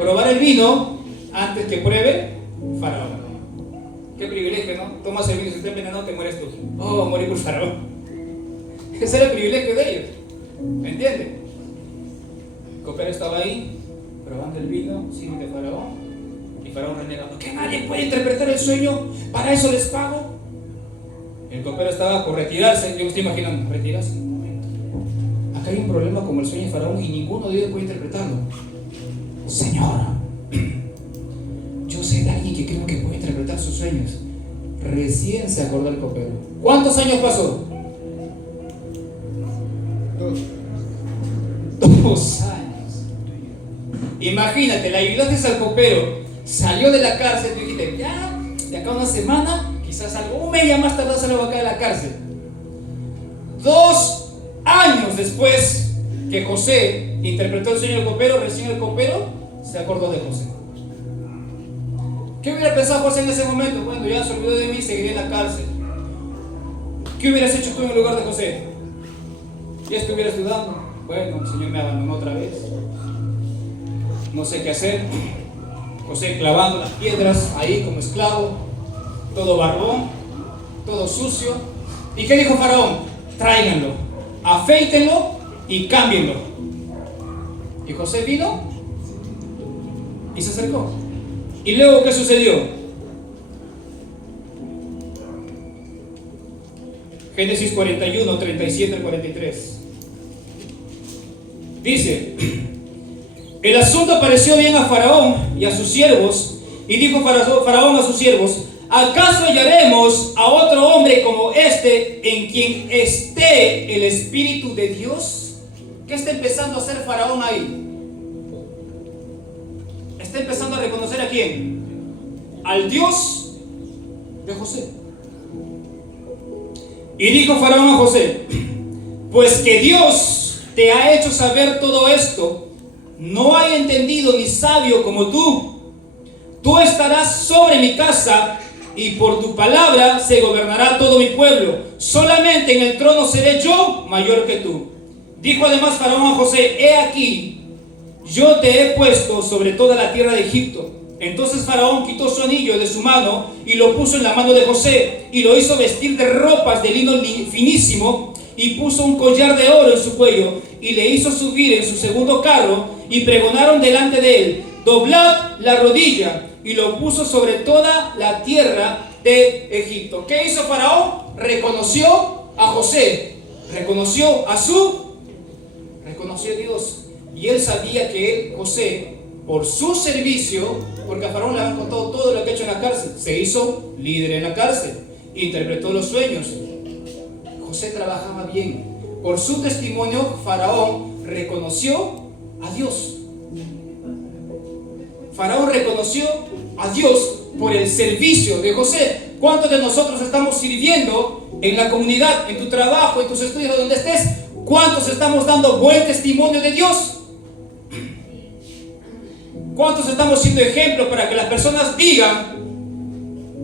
Probar el vino antes que pruebe faraón. Qué privilegio, ¿no? Tomas el vino y si está envenenado te mueres tú. Oh, morir por faraón. Ese era el privilegio de ellos. ¿Me entienden? El copero estaba ahí, probando el vino, sin de faraón. Y faraón renegando, que nadie puede interpretar el sueño, para eso les pago. El copero estaba por retirarse, yo me estoy imaginando, retirarse. Un momento. Acá hay un problema como el sueño de faraón y ninguno de ellos puede interpretarlo. Señora, yo sé de alguien que creo que puede interpretar sus sueños. Recién se acordó el copero. ¿Cuántos años pasó? 2 años. Imagínate, le ayudaste al copero, salió de la cárcel, tú dijiste, ya, de acá a una semana, quizás algo, un mes más tarde salió acá de la cárcel. 2 años después que José interpretó el sueño del copero, recién el copero se acordó de José. ¿Qué hubiera pensado José en ese momento? Bueno, ya se olvidó de mí, seguiré en la cárcel. ¿Qué hubieras hecho tú en el lugar de José? ¿Ya estuvieras dudando? Bueno, el Señor me abandonó otra vez. No sé qué hacer. José clavando las piedras ahí como esclavo, todo barbón, todo sucio. ¿Y qué dijo Faraón? Tráiganlo, afeítenlo y cámbienlo. Y José vino y se acercó. ¿Y luego qué sucedió? Génesis 41, 37 al 43. Dice: el asunto pareció bien a Faraón y a sus siervos, y dijo Faraón a sus siervos: ¿acaso hallaremos a otro hombre como este en quien esté el Espíritu de Dios? ¿Qué está empezando a hacer Faraón ahí? Está empezando a reconocer a quién, al Dios de José. Y dijo Faraón a José: pues que Dios te ha hecho saber todo esto, no hay entendido ni sabio como tú. Tú estarás sobre mi casa, y por tu palabra se gobernará todo mi pueblo. Solamente en el trono seré yo mayor que tú. Dijo además Faraón a José: he aquí, yo te he puesto sobre toda la tierra de Egipto. Entonces Faraón quitó su anillo de su mano y lo puso en la mano de José, y lo hizo vestir de ropas de lino finísimo, y puso un collar de oro en su cuello, y le hizo subir en su segundo carro, y pregonaron delante de él: doblad la rodilla, y lo puso sobre toda la tierra de Egipto. ¿Qué hizo Faraón? Reconoció a José, reconoció a Dios, y él sabía que él, José, por su servicio, porque a Faraón le habían contado todo lo que ha hecho en la cárcel, se hizo líder en la cárcel, interpretó los sueños. José trabajaba bien. Por su testimonio, Faraón reconoció a Dios. Faraón reconoció a Dios por el servicio de José. ¿Cuántos de nosotros estamos sirviendo en la comunidad, en tu trabajo, en tus estudios, donde estés? ¿Cuántos estamos dando buen testimonio de Dios? ¿Cuántos estamos siendo ejemplos para que las personas digan: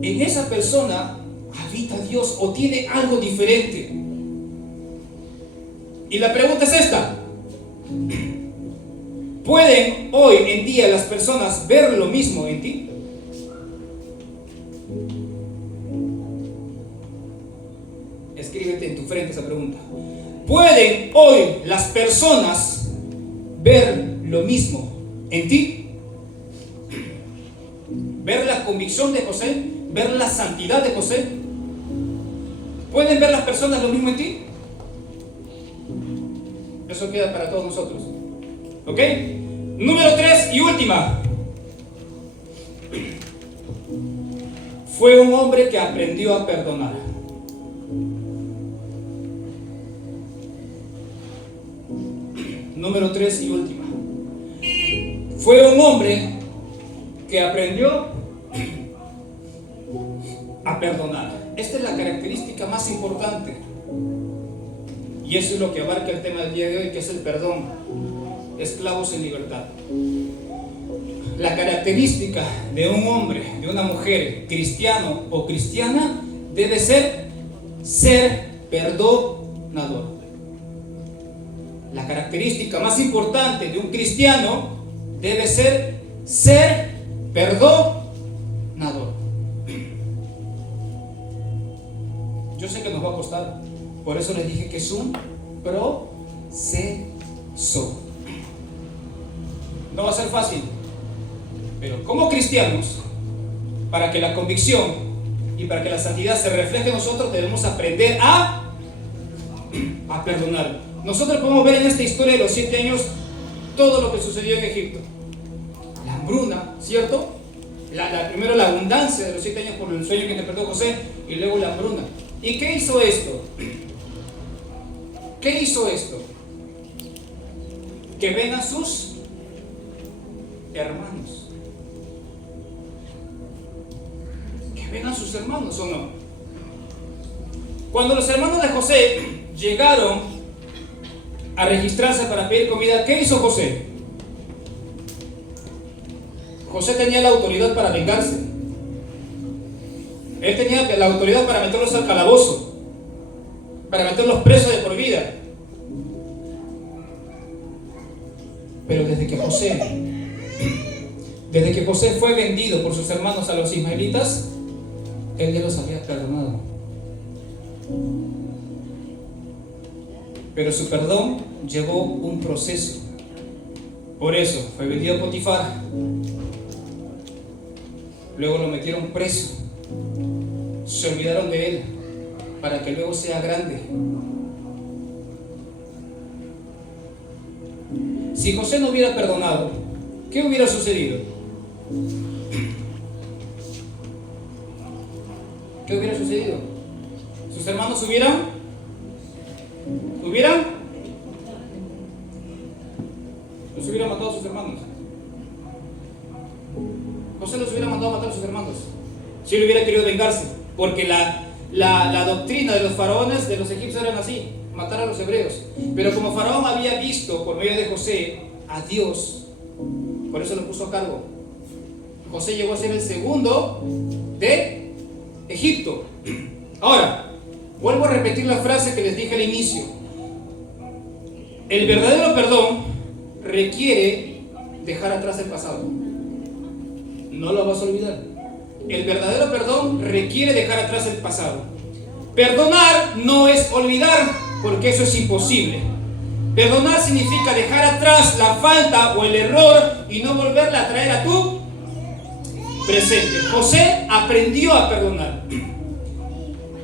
en esa persona habita Dios o tiene algo diferente? Y la pregunta es esta: ¿pueden hoy en día las personas ver lo mismo en ti? en tu frente esa pregunta. ¿Pueden hoy las personas ver lo mismo en ti? ¿Ver la convicción de José? ¿Ver la santidad de José? ¿Pueden ver las personas lo mismo en ti? Eso queda para todos nosotros. ¿Ok? Número 3 y última. Fue un hombre que aprendió a perdonar. Número 3 y última. Fue un hombre que aprendió a perdonar. Esta es la característica más importante. Y eso es lo que abarca el tema del día de hoy, que es el perdón. Esclavos en libertad. La característica de un hombre, de una mujer, cristiano o cristiana, debe ser perdonador. La característica más importante de un cristiano debe ser perdonador. Yo sé que nos va a costar, por eso les dije que es un proceso. No va a ser fácil, pero como cristianos, para que la convicción y para que la santidad se refleje en nosotros, debemos aprender a perdonar. Nosotros podemos ver en esta historia de los 7 años todo lo que sucedió en Egipto. La hambruna, ¿cierto? Primero la abundancia de los 7 años por el sueño que interpretó José, y luego la hambruna. ¿Y qué hizo esto? ¿Qué hizo esto? Que vengan sus hermanos. Que vengan sus hermanos, ¿o no? Cuando los hermanos de José llegaron a registrarse para pedir comida, ¿qué hizo José? José tenía la autoridad para vengarse. Él tenía la autoridad para meterlos al calabozo, para meterlos presos de por vida. Pero desde que José fue vendido por sus hermanos a los ismaelitas, él ya los había perdonado. Pero su perdón llevó un proceso. Por eso fue vendido a Potifar. Luego lo metieron preso. Se olvidaron de él para que luego sea grande. Si José no hubiera perdonado, ¿qué hubiera sucedido? ¿Qué hubiera sucedido? ¿Sus hermanos hubieran? Los hubiera matado a sus hermanos. José los hubiera mandado a matar a sus hermanos si él hubiera querido vengarse, porque la doctrina de los faraones, de los egipcios, eran así: matar a los hebreos. Pero como Faraón había visto por medio de José a Dios, por eso lo puso a cargo. José llegó a ser el segundo de Egipto. Ahora, vuelvo a repetir la frase que les dije al inicio. El verdadero perdón requiere dejar atrás el pasado. No lo vas a olvidar. El verdadero perdón requiere dejar atrás el pasado. Perdonar no es olvidar, porque eso es imposible. Perdonar significa dejar atrás la falta o el error y no volverla a traer a tu presente. José aprendió a perdonar.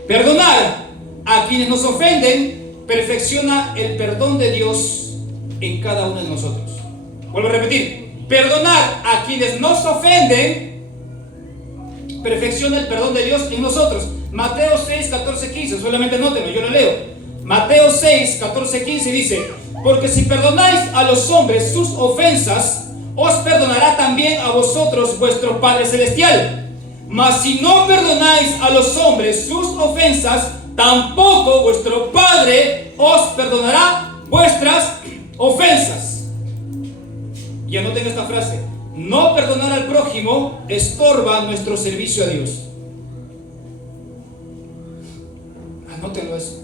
Perdonar a quienes nos ofenden perfecciona el perdón de Dios en cada uno de nosotros. Vuelvo a repetir: perdonar a quienes nos ofenden perfecciona el perdón de Dios en nosotros. Mateo 6, 14, 15, solamente nótenlo, yo lo leo. Mateo 6, 14, 15 dice: porque si perdonáis a los hombres sus ofensas, os perdonará también a vosotros vuestro Padre Celestial. Mas si no perdonáis a los hombres sus ofensas, tampoco vuestro Padre os perdonará vuestras ofensas. Y anoten esta frase: no perdonar al prójimo estorba nuestro servicio a Dios. Anótenlo eso.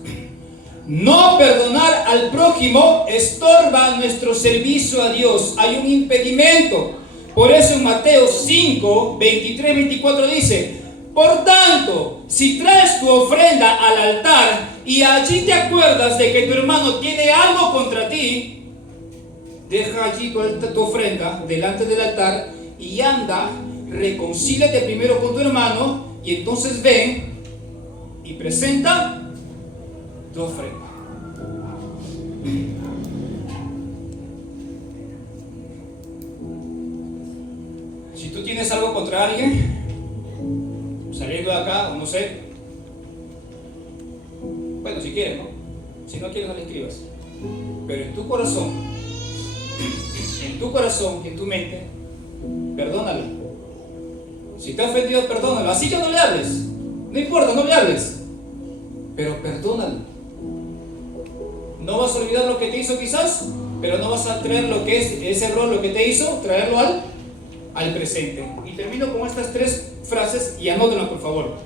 No perdonar al prójimo estorba nuestro servicio a Dios. Hay un impedimento. Por eso en Mateo 5, 23, 24 dice: por tanto, si traes tu ofrenda al altar y allí te acuerdas de que tu hermano tiene algo contra ti, deja allí tu ofrenda delante del altar y anda, reconcíliate primero con tu hermano y entonces ven y presenta tu ofrenda. Si tú tienes algo contra alguien, saliendo de acá, o no sé, bueno, si quieres, ¿no? Si no quieres, no le escribas. Pero en tu corazón y en tu mente, perdónalo. Si te ha ofendido, perdónalo. Así que no le hables. No importa, no le hables. Pero perdónalo. No vas a olvidar lo que te hizo quizás, pero no vas a traer lo que es ese error, lo que te hizo, traerlo al presente. Y termino con estas 3 frases y anótenlas por favor.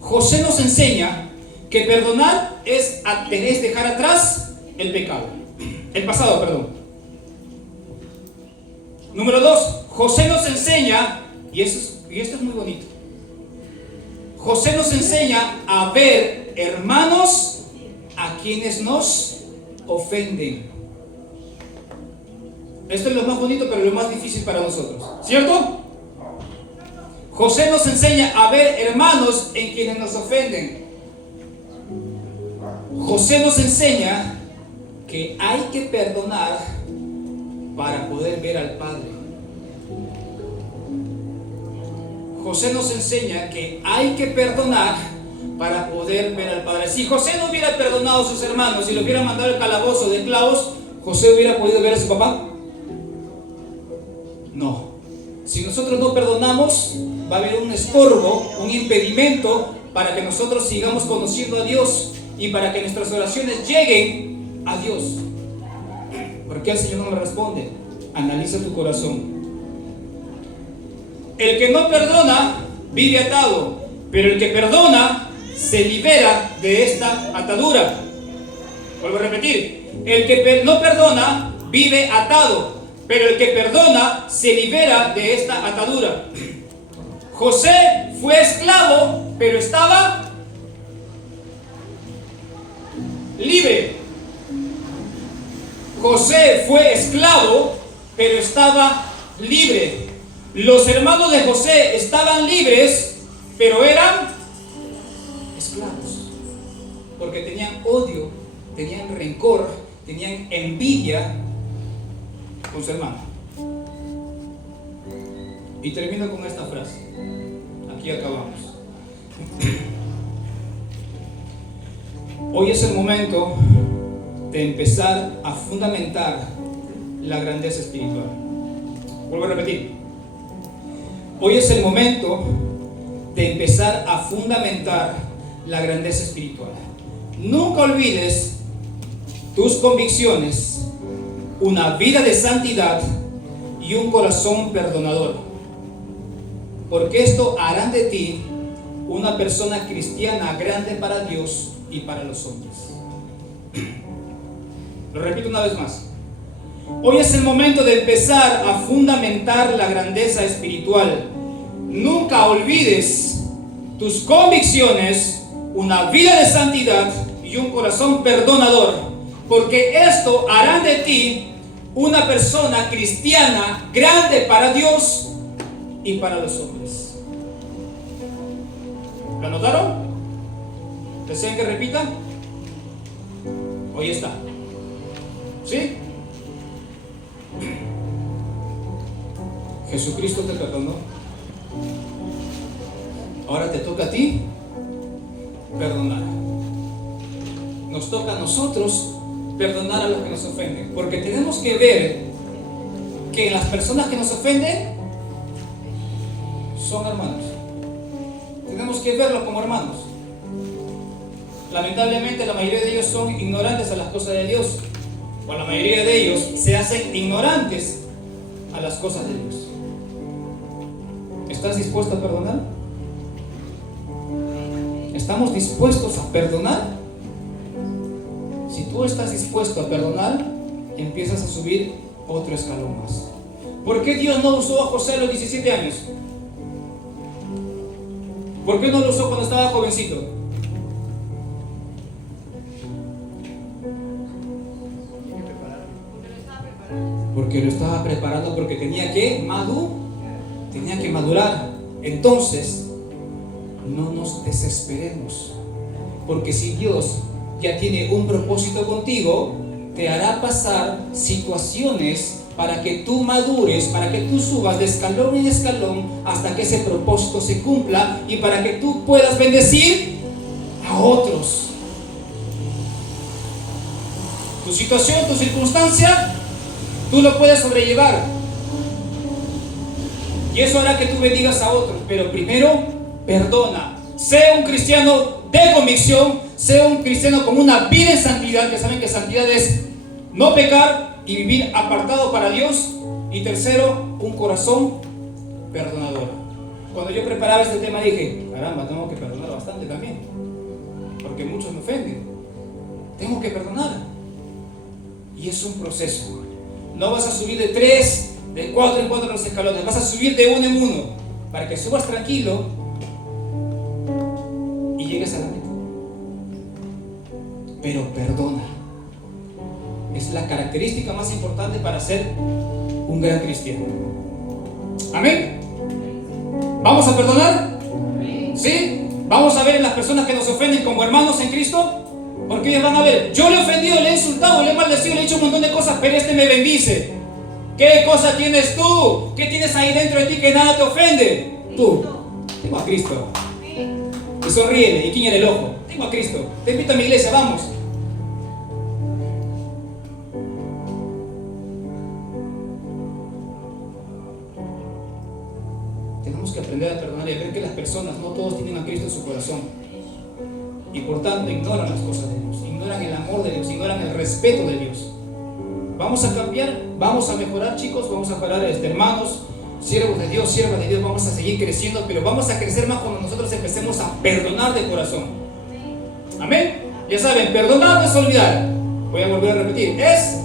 José nos enseña que perdonar es dejar atrás el pecado, el pasado, perdón. Número 2, José nos enseña, y esto es muy bonito, José nos enseña a ver hermanos a quienes nos ofenden. Esto es lo más bonito, pero lo más difícil para nosotros, ¿cierto? José nos enseña a ver hermanos en quienes nos ofenden. José nos enseña que hay que perdonar para poder ver al Padre. José nos enseña que hay que perdonar para poder ver al Padre. Si José no hubiera perdonado a sus hermanos y lo hubiera mandado al calabozo de esclavos, ¿José hubiera podido ver a su papá? No. Si nosotros no perdonamos, va a haber un estorbo, un impedimento para que nosotros sigamos conociendo a Dios y para que nuestras oraciones lleguen a Dios. ¿Por qué el Señor no me responde? Analiza tu corazón. El que no perdona vive atado, pero el que perdona se libera de esta atadura. Vuelvo a repetir, el que no perdona vive atado, pero el que perdona se libera de esta atadura. José fue esclavo, pero estaba libre. José fue esclavo, pero estaba libre. Los hermanos de José estaban libres, pero eran esclavos, porque tenían odio, tenían rencor, tenían envidia con su hermano. Y termino con esta frase. Aquí acabamos. Hoy es el momento de empezar a fundamentar la grandeza espiritual. Vuelvo a repetir. Hoy es el momento de empezar a fundamentar la grandeza espiritual. Nunca olvides tus convicciones, una vida de santidad y un corazón perdonador, porque esto hará de ti una persona cristiana grande para Dios y para los hombres. Lo repito una vez más. Hoy es el momento de empezar a fundamentar la grandeza espiritual. Nunca olvides tus convicciones, una vida de santidad y un corazón perdonador, porque esto hará de ti una persona cristiana grande para Dios y para los hombres. ¿Lo anotaron? ¿Desean que repita? Hoy está. ¿Sí? Jesucristo te perdonó. Ahora te toca a ti perdonar. Nos toca a nosotros perdonar a los que nos ofenden, porque tenemos que ver que las personas que nos ofenden son hermanos. Tenemos que verlos como hermanos. Lamentablemente la mayoría de ellos son ignorantes a las cosas de Dios, o la mayoría de ellos se hacen ignorantes a las cosas de Dios. ¿Estás dispuesto a perdonar? ¿Estamos dispuestos a perdonar? Si tú estás dispuesto a perdonar, empiezas a subir otro escalón más. ¿Por qué Dios no usó a José a los 17 años? ¿Por qué no lo usó cuando estaba jovencito? lo estaba preparando porque tenía que madurar. Entonces, no nos desesperemos, porque si Dios ya tiene un propósito contigo, te hará pasar situaciones para que tú madures, para que tú subas de escalón en escalón hasta que ese propósito se cumpla y para que tú puedas bendecir a otros. Tu situación, tu circunstancia, tú lo puedes sobrellevar. Y eso hará que tú bendigas a otros. Pero primero, perdona. Sea un cristiano de convicción, sea un cristiano con una vida en santidad, que saben que santidad es no pecar y vivir apartado para Dios. Y tercero, un corazón perdonador. Cuando yo preparaba este tema dije, caramba, tengo que perdonar bastante también, porque muchos me ofenden. Tengo que perdonar. Y es un proceso. No vas a subir de 3, de 4 en 4 los escalones, vas a subir de 1 en 1 para que subas tranquilo y llegues a la meta. Pero perdona. Es la característica más importante para ser un gran cristiano. Amén. ¿Vamos a perdonar? ¿Sí? ¿Vamos a ver en las personas que nos ofenden como hermanos en Cristo? Porque ellos van a ver, yo le he ofendido, le he insultado, le he maldecido, le he dicho un montón de cosas, pero este me bendice. ¿Qué cosa tienes tú? ¿Qué tienes ahí dentro de ti que nada te ofende? Tú. Tengo a Cristo. Y sonríele, y guiñale el ojo. Tengo a Cristo. Te invito a mi iglesia, vamos. Tenemos que aprender a perdonar y a ver que las personas, no todos tienen a Cristo en su corazón. Y por tanto ignoran las cosas de Dios, ignoran el amor de Dios, ignoran el respeto de Dios. Vamos a cambiar, vamos a mejorar, chicos, vamos a mejorar, hermanos, siervos de Dios, siervas de Dios, vamos a seguir creciendo, pero vamos a crecer más cuando nosotros empecemos a perdonar de corazón. Amén. Ya saben, perdonar no es olvidar. Voy a volver a repetir, es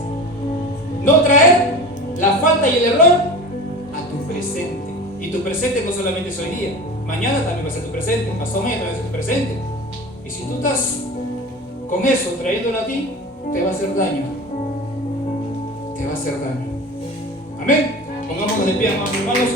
no traer la falta y el error a tu presente. Y tu presente no solamente es hoy día, mañana también va a ser tu presente, pasado mañana también va a ser tu presente. Y si tú estás con eso, trayéndolo a ti, te va a hacer daño. Te va a hacer daño. Amén. Pongámonos de pie, hermanos.